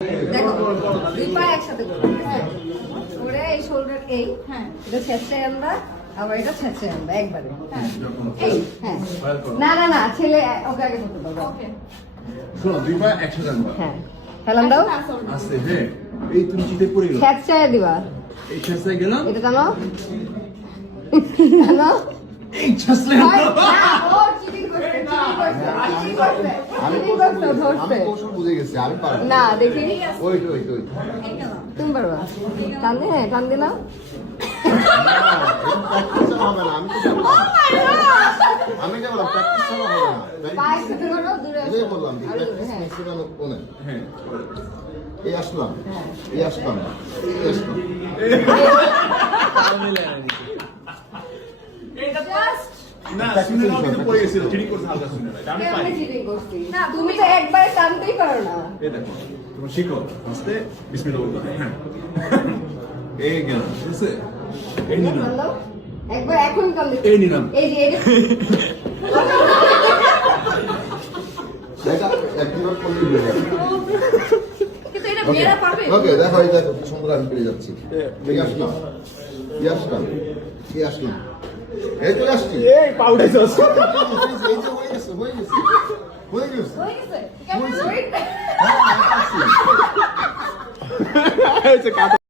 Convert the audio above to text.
দেখো দুই পা একসাথে করো। হ্যাঁ করে এই শোল্ডার এই হ্যাঁ এটা ছেঁচড়ে আমরা আবার এটা ছেঁচড়ে আমরা একবারে হ্যাঁ এই হ্যাঁ না না না ছেলে ওকে আগে করতে পারবে ওকে শোনো দুই পা একসাথে আনবা হ্যাঁ ফেলান দাও আস্তে হ্যাঁ এই তুমি চিতে পড়ে গেল ছেঁচড়ে দিবা এই ছাসলে গেলাম এটা টানো টানো এই ছাসলে না ও চিটিং করছে চিটিং করছে ধরছে কৌশল বুঝে গেছি আমি পারবো না দেখি ওই তুমি পারবা টান দে টান দে না প্র্যাকটিস হবে না আমি তো আমি কি বললাম প্র্যাকটিস হবে না পায়ে সাথে করো দূরে এটাই বললাম যে আরো দূরে, প্র্যাকটিস হ্যাঁ। ম্যাক্সিমাম কোনে হ্যাঁ এই আসলাম হ্যাঁ এই আসলাম এই আসলাম জাস্ট না শুনে নাও কিন্তু পড়ে গেছিল চিটিং করতে হালকা শুনে না আমি পাই কেমনে চিটিং করছি না তুমি তো একবার টানতেই পারো না এই দেখো তুমি শিখো আস্তে বিসমিল্লাহ বলতে হ্যাঁ এই গেল ঠিক আছে এই নিলাম ভালো একবার এখন কাম দেখো এই নিলাম এই যে এটা সেটা একবার করলেই হয়ে যাবে কিন্তু এটা মেয়েরা পারবে ওকে দেখো এই দেখো কি সুন্দর আমি পেয়ে যাচ্ছি এই আসলাম এই আসলাম এই আসলাম এই তো আসছি এই পাউডার সস এই যে হয়ে গেছে হয়ে গেছে কেমন ওয়েট হ্যাঁ, আমি পারছি। এই যে